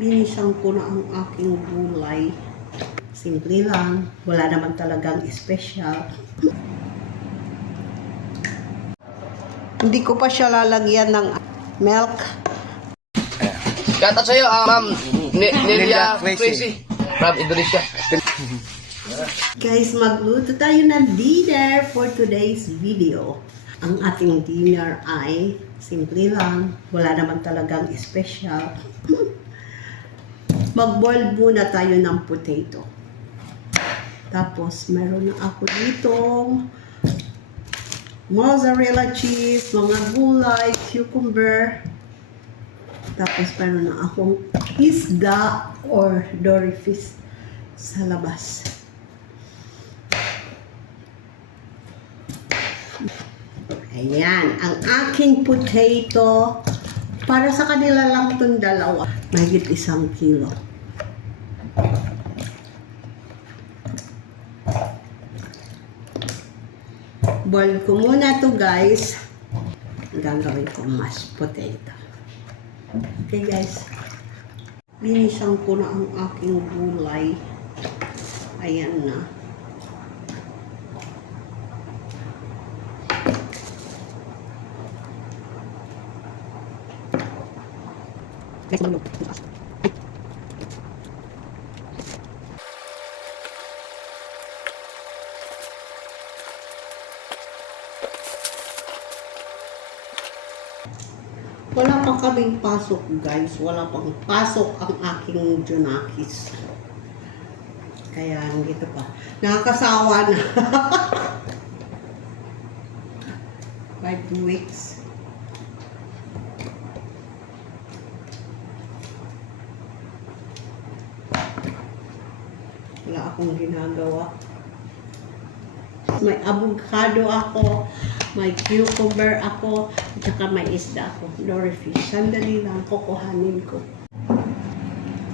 Linisan ko na ang aking gulay. Simple lang. Wala naman talagang special. Hindi ko pa siya lalagyan ng milk. Kata sa'yo, ma'am, Nelia Crazy from Indonesia. Guys, magluto tayo ng dinner for today's video. Ang ating dinner ay simple lang. Wala naman talagang special. Mag-boil muna tayo ng potato. Tapos, meron na ako ditong mozzarella cheese, mga gulay, cucumber. Tapos, meron na akong isda or dory fish sa labas. Ayan, ang aking potato. Para sa kanila lang itong dalawa. Mahigit 1 kilo. Boil ko muna to guys. Gagawin ko mashed potato. Okay guys. Linisan ko na ang aking gulay. Ayan na. Next one. Wala pang kaming pasok guys. Wala pang pasok ang aking Junakis. Kaya dito pa. Nakakasawa na. 5 weeks. Wala akong ginagawa. May avocado ako, may cucumber ako, at saka may isda ako, dory fish. Sandali lang, kukuhanin ko.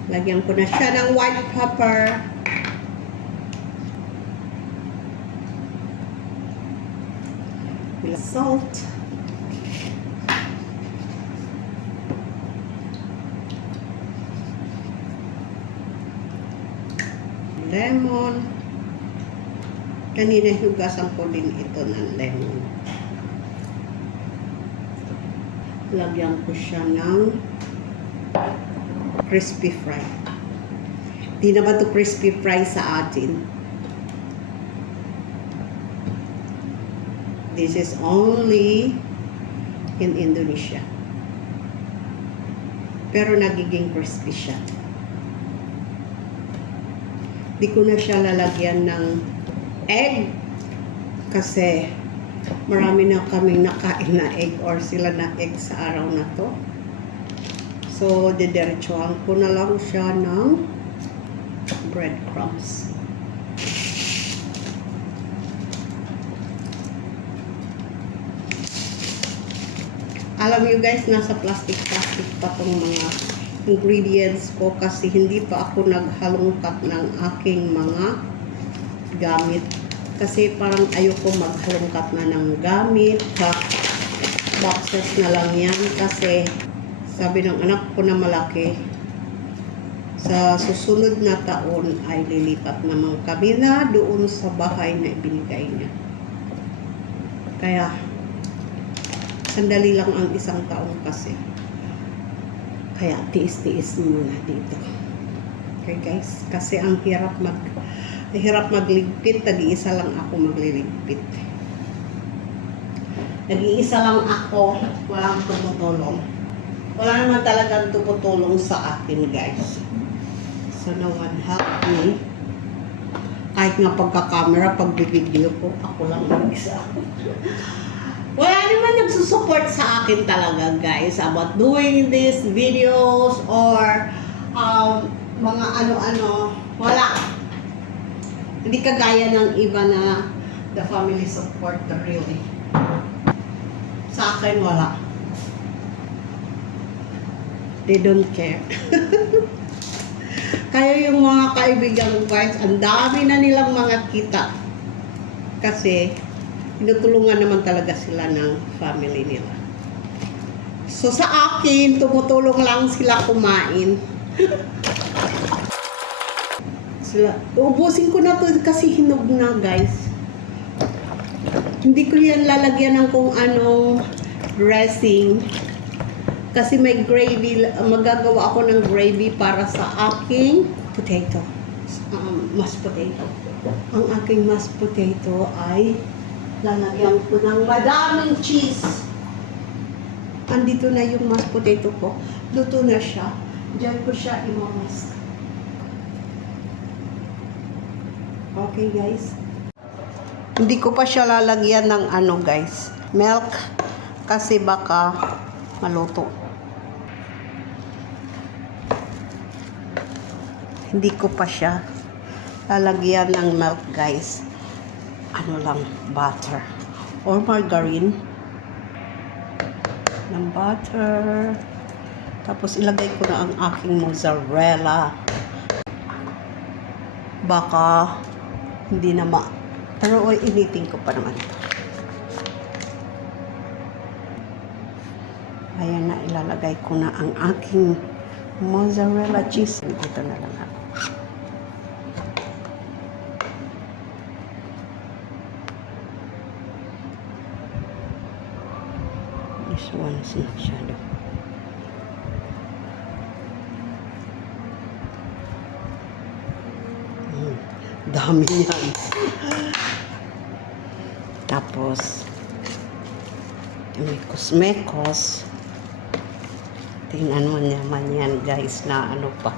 Lagyan ko na siya ng white pepper. With salt. Lemon. Kanina hugasan ko din ito ng lemon. Lagyan ko siya ng crispy fry. Di naman to crispy fry sa atin. This is only in Indonesia. Pero nagiging crispy siya. Di ko na siya lalagyan ng egg kasi marami na kaming nakain na egg or sila na egg sa araw na to. So, didiretsuhan ko na lang siya ng breadcrumbs. Alam nyo guys, nasa plastic pa tong mga ingredients ko kasi hindi pa ako naghalongkat ng aking mga gamit. Kasi parang ayoko maghalongkat na ng gamit. Boxes na lang yan kasi sabi ng anak ko na malaki, sa susunod na taon ay lilipat naman kami na doon sa bahay na ibinigay niya. Kaya sandali lang ang 1 taon kasi. Kaya tiis-tiis muna dito. Okay guys, kasi ang hirap magligpit, nag-iisa lang ako magliligpit. Nag-iisa lang ako, walang tumutulong. Wala naman talagang tumutulong sa akin guys. So no one help me. Kahit nga pagka-camera, pag-video ko, ako lang mag-isa. Wala naman nagsusupport sa akin talaga guys about doing these videos or mga ano-ano. Wala. Hindi kagaya ng iba na the family support really. Sa akin wala. They don't care. Kaya yung mga kaibigan ko guys, ang dami na nilang mga kita. Kasi tinutulungan naman talaga sila ng family nila. So sa akin, tumutulong lang sila kumain. Ubusin ko na to kasi hinog na, guys. Hindi ko yan lalagyan ng kung anong dressing. Kasi may gravy, magagawa ako ng gravy para sa aking potato. Mashed potato. Ang aking mashed potato ay lalagyan ko ng madaming cheese. Andito na yung mashed potato ko. Luto na siya. Diyan ko siya i-mask. Okay, guys. Hindi ko pa siya lalagyan ng ano, guys, milk, kasi baka maluto. Hindi ko pa siya lalagyan ng milk, guys. Ano lang, butter or margarine ng butter. Tapos ilagay ko na ang aking mozzarella. Baka hindi na pero initin ko pa naman ito. Ayan na, ilalagay ko na ang aking mozzarella cheese. Dito na lang ako. This one is not shadow. Dami yan. Tapos, mekos. Tingnan mo naman yan, guys, na ano pa.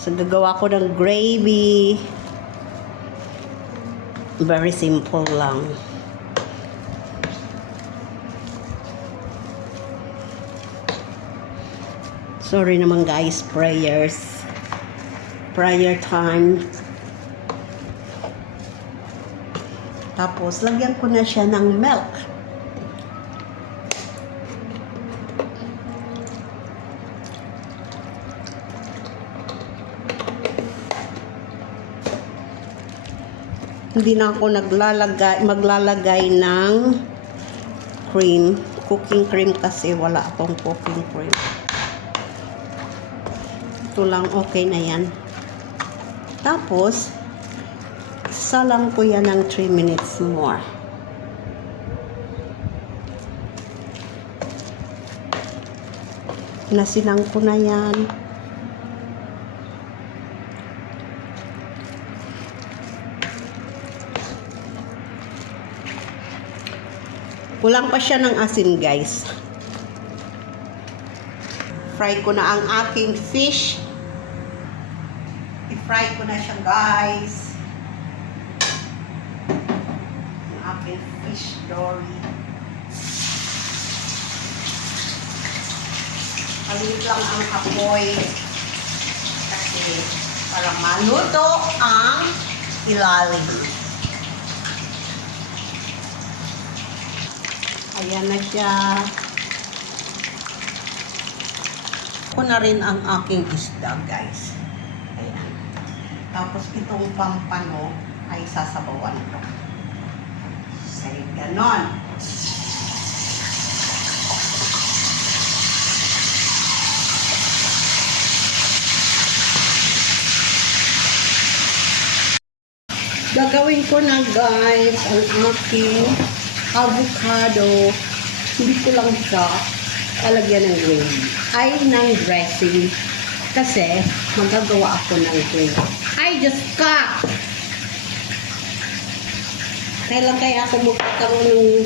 So, gagawa ko ng gravy. Very simple lang. Sorry naman, guys, prayers. Prayer time. Tapos, lagyan ko na siya ng milk. Hindi na ako maglalagay ng cream. Cooking cream kasi wala akong cooking cream. Ito lang, okay na yan. Tapos, salang ko yan ng 3 minutes more. Nasilang ko na yan. Kulang pa siya ng asin, guys. Fry ko na ang aking fish. I-fry ko na siya, guys. Fish dory. Halit lang ang apoy kasi para maluto ang ilalim. Ayan na siya. Ako na rin ang aking isda, guys. Ayan. Tapos itong pampano ay sasabawan ko. Say ganon. Gagawin ko na, guys, ang aking avocado. Hindi ko lang siya talagyan ng gravy. Ay, ng dressing. Kasi magagawa ako ng gravy. Ay, Diyos ka! Kailan kaya ako magkakaroon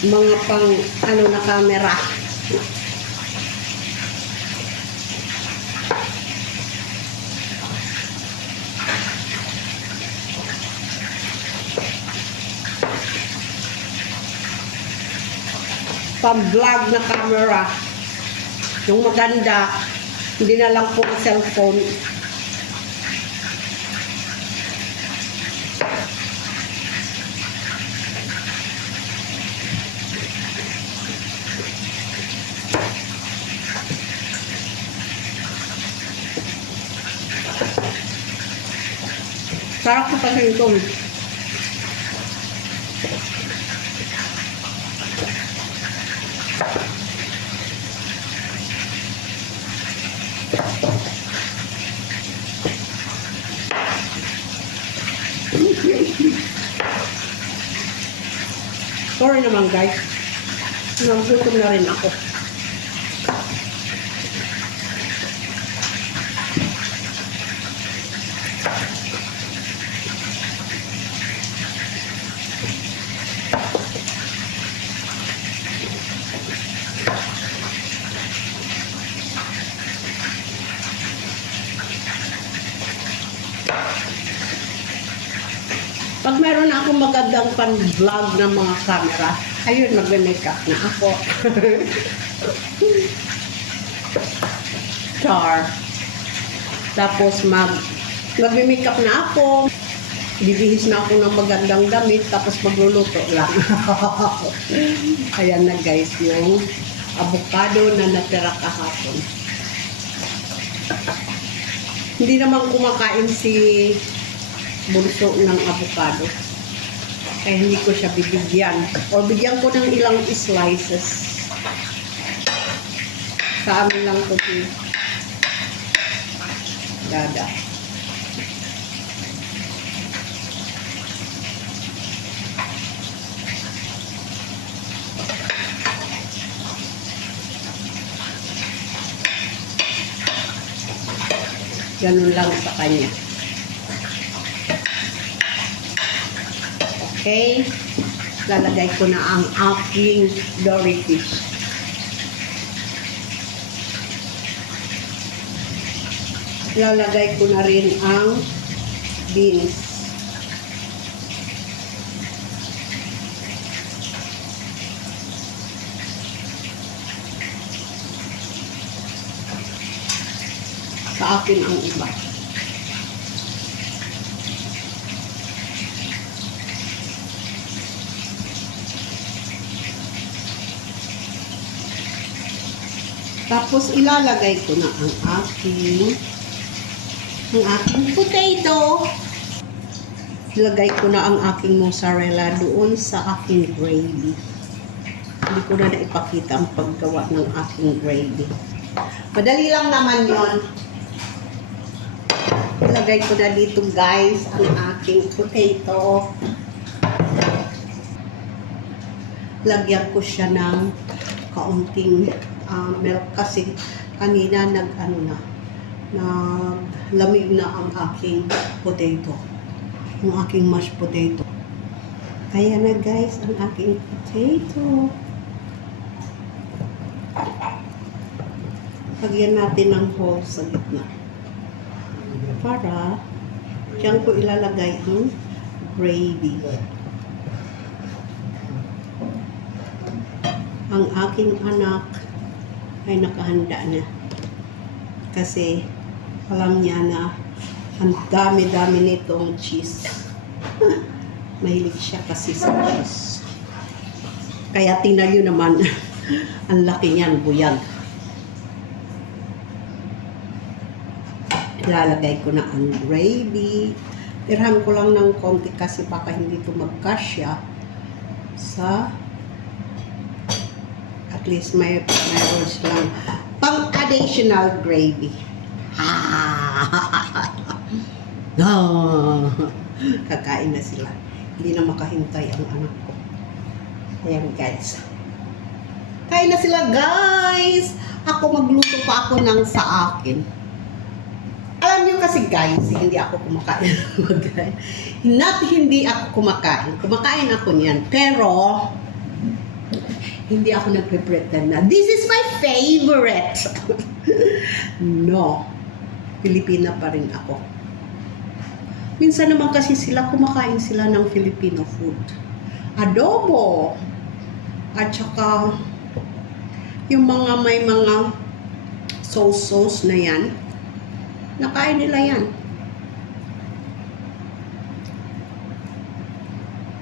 ng mga pang ano na camera? Pang-vlog na camera. Yung maganda, hindi na lang po cellphone. Sarap ko kasi ito. Sorry naman guys. Nagutom na rin ako. Pag meron akong magandang pan-vlog ng mga camera, ayun, magme-makeup na ako. Char. Tapos magme-makeup na ako. Bibihis na ako ng magandang damit, tapos magluluto lang. Ayan na guys, yung avocado na natira kahapon. Hindi naman kumakain si bunso ng avocado. Kaya hindi ko siya bibigyan. O bigyan ko ng ilang slices. Sa amin lang ito si Dada. Ganun lang sa kanya. Okay, lalagay ko na ang aking dory fish. Lalagay ko na rin ang beans. Sa akin ang iba. Tapos ilalagay ko na ang aking potato. Ilagay ko na ang aking mozzarella doon sa aking gravy. Hindi ko na naipakita ang paggawa ng aking gravy. Madali lang naman yon. Ilagay ko na dito guys ang aking potato. Lagyan ko siya ng kaunting milk kasi kanina naglamig na ang aking potato. Ang aking mashed potato. Kaya na guys ang aking potato. Lagyan natin ng hole sa gitna. Para diyan ko ilalagay ang gravy. Ang aking anak ay nakahanda na. Kasi alam niya na ang dami-dami nitong cheese. Mahilig siya kasi sa cheese. Kaya tingnan nyo naman, ang laki niyan, buyag. Ilalagay ko na ang gravy. Tirhan ko lang ng konti kasi baka hindi ito magkasya sa at least mayroon silang pang additional gravy. No. Kakain na sila. Hindi na makahintay ang anak ko. Ayan guys. Kain na sila guys. Ako magluto pa ako ng sa akin. Alam niyo kasi guys, hindi ako kumakain. Not hindi ako kumakain. Kumakain ako niyan. Pero hindi ako nagpe-pretend na this is my favorite. No. Pilipina pa rin ako. Minsan naman kasi sila kumakain sila ng Filipino food. Adobo. At saka yung mga may mga sauce na yan. Nakain nila yan.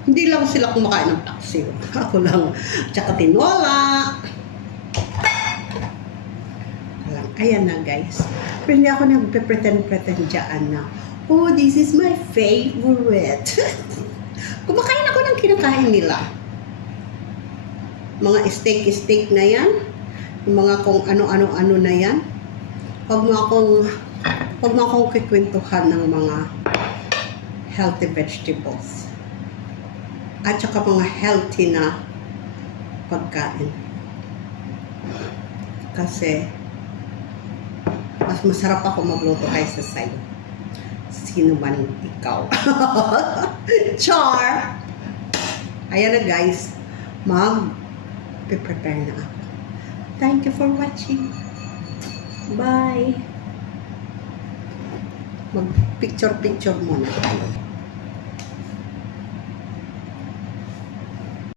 Hindi lang sila kumakain ng paksiw. Ako lang. Tsaka tinola. Ayan na guys. Pero hindi ako nagpe-pretend dyan na, oh, this is my favorite. Kumakain ako ng kinakain nila. Mga steak na yan. Mga kung ano-ano na yan. Huwag mo akong kikwentuhan ng mga healthy vegetables. At saka mga healthy na pagkain. Kasi, mas masarap ako magluto kaysa sa'yo. Sino man ikaw? Char! Ayan na guys. Prepare na ako. Thank you for watching. Bye! Mag-picture-picture muna tayo.